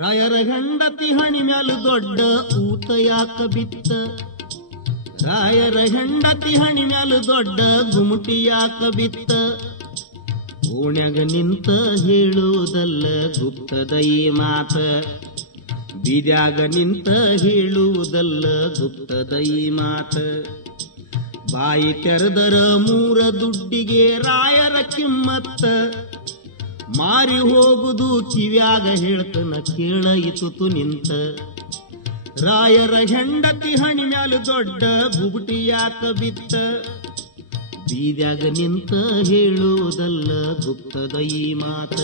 ರಾಯರ ಹೆಂಡತಿ ಹಣಿ ಮ್ಯಾಲ ದೊಡ್ಡ ಊತ ಯಾಕ ಬಿತ್ತ, ರಾಯರ ಹೆಂಡತಿ ಹಣಿ ಮ್ಯಾಲ ದೊಡ್ಡ ಗುಮಟಿ ಯಾಕ ಬಿತ್ತ. ಓಣ್ಯಾಗ ನಿಂತ ಹೇಳುವುದಲ್ಲ ಗುಪ್ತದ ಈ ಮಾತ, ಬೀದ್ಯಾಗ ನಿಂತ ಹೇಳುವುದಲ್ಲ ಗುಪ್ತದ ಈ ಮಾತ. ಬಾಯಿ ತೆರೆದರ ಮೂರ ದುಡ್ಡಿಗೆ ರಾಯರ ಕಿಮ್ಮತ್ತ, ಮಾರಿ ಹೋಗುದು ಕಿವ್ಯಾಗ ಹೇಳ್ತನ ಕೇಳಯಿತು ನಿಂತ. ರಾಯರ ಹೆಂಡತಿ ಹಣಿ ಮ್ಯಾಲ ದೊಡ್ಡ ಗುಬುಟಿ ಯಾಕ ಬಿತ್ತ, ಬೀದ್ಯಾಗ ನಿಂತ ಹೇಳುವುದಲ್ಲ ಗುಪ್ತದ ಈ ಮಾತ.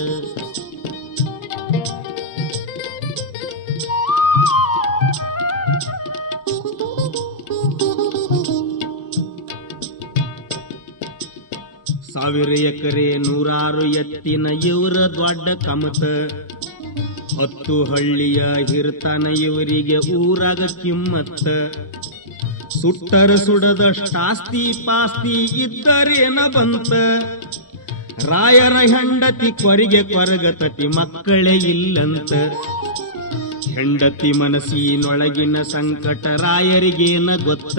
ಸಾವಿರ ಎಕರೆ ನೂರಾರು ಎತ್ತಿನ ಇವರ ದೊಡ್ಡ ಕಮತ, 10 ಹಳ್ಳಿಯ ಹಿರ್ತಾನ ಇವರಿಗೆ ಊರಾಗ ಕಿಮ್ಮತ್ತ. ಸುಟ್ಟರ ಸುಡದಷ್ಟಾಸ್ತಿ ಪಾಸ್ತಿ ಇದ್ದರೇನ ಬಂತ, ರಾಯರ ಹೆಂಡತಿ ಕೊರಿಗೆ ಕೊರಗತತಿ ಮಕ್ಕಳೇ ಇಲ್ಲಂತ. ಹೆಂಡತಿ ಮನಸ್ಸಿನೊಳಗಿನ ಸಂಕಟ ರಾಯರಿಗೇನ ಗೊತ್ತ,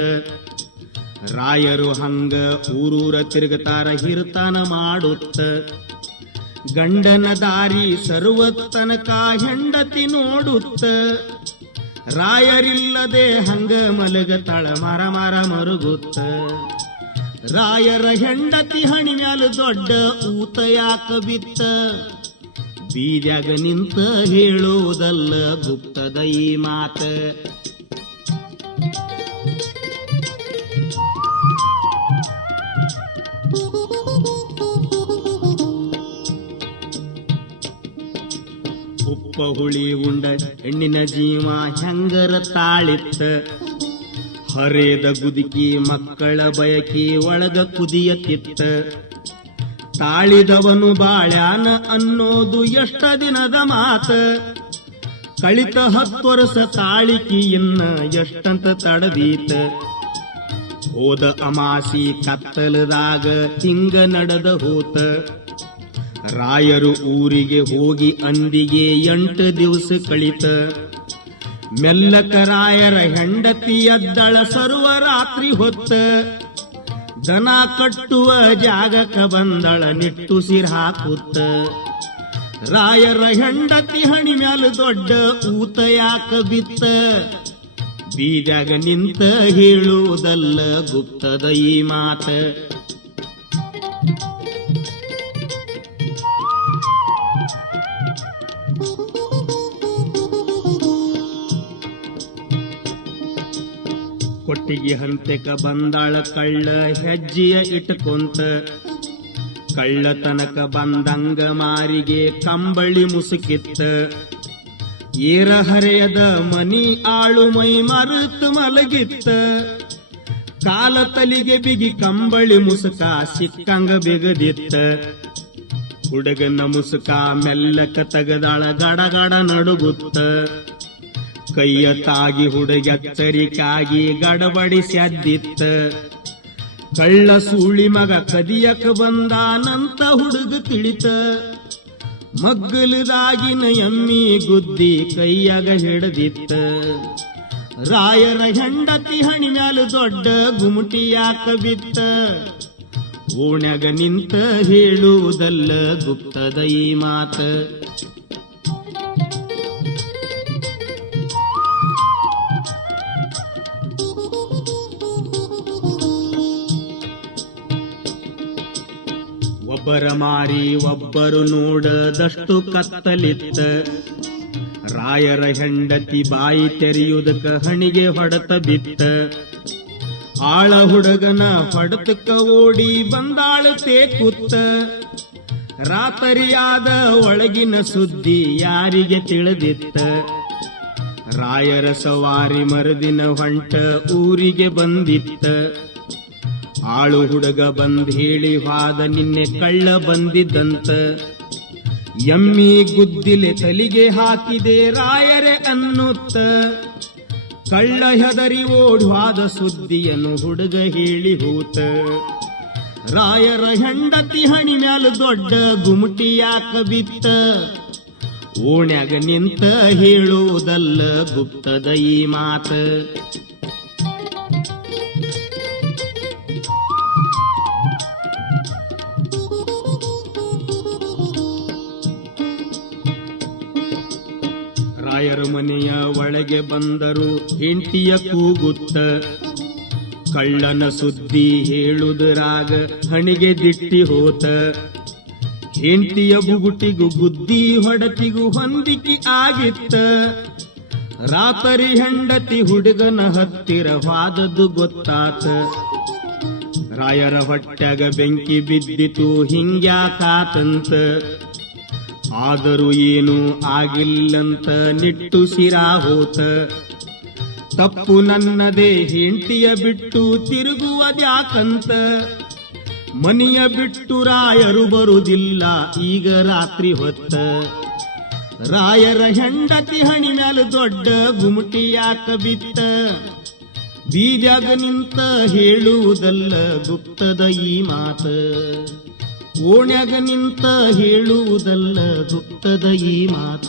ರಾಯರು ಹಂಗ ಊರೂರ ತಿರುಗತಾರ ಹಿರ್ತಾನ ಮಾಡುತ್ತ. ಗಂಡನ ದಾರಿ ಸರ್ವತ್ತನಕ ಹೆಂಡತಿ ನೋಡುತ್ತ, ರಾಯರಿಲ್ಲದೆ ಹಂಗ ಮಲಗತಾಳ ಮರ ಮರ ಮರುಗುತ್ತ. ರಾಯರ ಹೆಂಡತಿ ಹಣಿ ಮ್ಯಾಲ ದೊಡ್ಡ ಊತ ಯಾಕ ಬಿತ್ತ, ಬೀದ್ಯಾಗ ನಿಂತ ಹೇಳೋದಲ್ಲ ಗುಪ್ತದ ಈ ಮಾತ. ಉಪ್ಪ ಹುಳಿ ಉಂಡ ಹೆಣ್ಣಿನ ಜೀವ ಹೆಂಗರ ತಾಳಿತ್ತ, ಹರೇದ ಗುದುಕಿ ಮಕ್ಕಳ ಬಯಕಿ ಒಳಗ ಕುದಿಯತಿತ್ತ. ತಾಳಿದವನು ಬಾಳ್ಯಾನ ಅನ್ನೋದು ಎಷ್ಟ ದಿನದ ಮಾತ, ಕಳಿತ 10 ವರ್ಷ ತಾಳಿಕಿ ಇನ್ನ ಎಷ್ಟಂತ ತಡದೀತ. ಹೋದ ಅಮಾಸಿ ಕತ್ತಲದಾಗ ಹಿಂಗ ನಡೆದ ಹೋತ, ರಾಯರು ಊರಿಗೆ ಹೋಗಿ ಅಂದಿಗೆ 8 ದಿವಸ ಕಳಿತ. ಮೆಲ್ಲಕ ರಾಯರ ಹೆಂಡತಿ ಎದ್ದಳ ಸರ್ವರಾತ್ರಿ ಹೊತ್ತ, ದನ ಕಟ್ಟುವ ಜಾಗಕ್ಕ ಬಂದಳ ನಿಟ್ಟುಸಿರ್ ಹಾಕುತ್ತ. ರಾಯರ ಹೆಂಡತಿ ಹಣಿ ಮ್ಯಾಲ ದೊಡ್ಡ ಊತ ಯಾಕ ಬಿತ್ತ, ಬೀದ್ಯಾಗ ನಿಂತ ಹೇಳುವುದಲ್ಲ ಗುಪ್ತದ ಈ ಮಾತ. ಕೊಟ್ಟಿಗೆ ಹಂತೆಕ ಬಂದಾಳ ಕಳ್ಳ ಹೆಜ್ಜೆಯ ಇಟ್ಕೊಂತ, ಕಳ್ಳ ತನಕ ಬಂದಂಗ ಮಾರಿಗೆ ಕಂಬಳಿ ಮುಸುಕಿತ್ತ. ಏರ ಹರೆಯದ ಮನಿ ಆಳು ಮೈ ಮರುತ್ ಮಲಗಿತ್ತ, ಕಾಲ ತಲಿಗೆ ಬಿಗಿ ಕಂಬಳಿ ಮುಸುಕ ಸಿಕ್ಕಂಗ ಬಿಗದಿತ್ತ. ಹುಡುಗನ ಮುಸುಕ ಮೆಲ್ಲಕ ತಗದಾಳ ಗಡಗಡ ನಡುಗುತ್ತ, ಕೈಯ ತಾಗಿ ಹುಡುಗಚ್ಚರಿಕಾಗಿ ಗಡಬಡಿಸ್ಯಾದ್ದಿತ್ತ. ಕಳ್ಳ ಸೂಳಿ ಮಗ ಕದಿಯಕ ಬಂದಾನಂತ ಹುಡುಗ ತಿಳಿತ, ಮಗ್ಗಲದಾಗಿನ ಎಮ್ಮಿ ಗುದ್ದಿ ಕೈಯಾಗ ಹಿಡದಿತ್ತ. ರಾಯರ ಹೆಂಡತಿ ಹಣಿ ಮ್ಯಾಲ ದೊಡ್ಡ ಗುಮಟಿ ಯಾಕ ಬಿತ್ತ, ಓಣ್ಯಾಗ ನಿಂತ ಹೇಳುವುದಲ್ಲ ಗುಪ್ತದ ಈ ಮಾತ. ಒಬ್ಬರ ಮಾರಿ ಒಬ್ಬರು ನೋಡದಷ್ಟು ಕತ್ತಲಿತ್ತ, ರಾಯರ ಹೆಂಡತಿ ಬಾಯಿ ತೆರೆಯುವುದಕ್ಕ ಹಣಿಗೆ ಹೊಡೆತ ಬಿತ್ತ. ಆಳ ಹುಡುಗನ ಹೊಡೆತಕ್ಕ ಓಡಿ ಬಂದಾಳ ತೇಕುತ್ತ, ರಾತರಿಯಾದ ಒಳಗಿನ ಸುದ್ದಿ ಯಾರಿಗೆ ತಿಳಿದಿತ್ತ. ರಾಯರ ಸವಾರಿ ಮರುದಿನ ಹೊಂಟ ಊರಿಗೆ ಬಂದಿತ್ತ, ಆಳು ಹುಡುಗ ಬಂದ್ ಹೇಳಿ ವಾದ ನಿನ್ನೆ ಕಳ್ಳ ಬಂದಿದ್ದಂತ. ಎಮ್ಮಿ ಗುದ್ದಿಲೆ ತಲಿಗೆ ಹಾಕಿದೆ ರಾಯರೇ ಅನ್ನುತ್ತ ಕಳ್ಳ ಹೆದರಿ ಓಡ್ವಾದ ಸುದ್ದಿಯನ್ನು ಹುಡುಗ ಹೇಳಿ ಹೋತ. ರಾಯರ ಹೆಂಡತಿ ಹಣಿ ಮ್ಯಾಲ ದೊಡ್ಡ ಗುಮಟಿ ಯಾಕ ಬಿತ್ತ, ಓಣ್ಯಾಗ ನಿಂತ ಹೇಳುವುದಲ್ಲ ಗುಪ್ತದ ಈ ಮಾತ. ರಾಯರ ಮನೆಯ ಒಳಗೆ ಬಂದರು ಹೆಂಡತಿಯ ಕೂಗುತ್ತ, ಕಳ್ಳನ ಸುದ್ದಿ ಹೇಳುವುದರಾಗ ಹಣಿಗೆ ದಿಟ್ಟಿ ಹೋತ. ಹೆಂಡತಿಯ ಬುಗುಟಿಗೂ ಬುದ್ಧಿ ಹೊಡತಿಗೂ ಹೊಂದಿಕೆ ಆಗಿತ್ತ. ರಾತರಿ ಹೆಂಡತಿ ಹುಡುಗನ ಹತ್ತಿರ ವಾದದ್ದು ಗೊತ್ತಾತ. ರಾಯರ ಹೊಟ್ಯಾಗ ಬೆಂಕಿ ಬಿದ್ದಿತು ಹಿಂಗ್ಯಾಕಾತಂತ, ಆದರೂ ಏನು ಆಗಿಲ್ಲಂತ ನಿಟ್ಟುಸಿರಾ ಹೋತ. ತಪ್ಪು ನನ್ನದೇ ಹೆಂಡತಿಯ ಬಿಟ್ಟು ತಿರುಗುವುದ್ಯಾಕಂತ, ಮನೆಯ ಬಿಟ್ಟು ರಾಯರು ಬರುವುದಿಲ್ಲ ಈಗ ರಾತ್ರಿ ಹೊತ್ತ. ರಾಯರ ಹೆಂಡತಿ ಹಣಿ ಮ್ಯಾಲ ದೊಡ್ಡ ಗುಮಟಿ ಯಾಕ ಬಿತ್ತ, ಬೀದ್ಯಾಗ ನಿಂತ ಹೇಳುವುದಲ್ಲ ಗುಪ್ತದ ಈ ಮಾತ. ಓಣ್ಯಾಗ ನಿಂತ ಹೇಳುವುದಲ್ಲ ಗುಪ್ತದ ಈ ಮಾತ.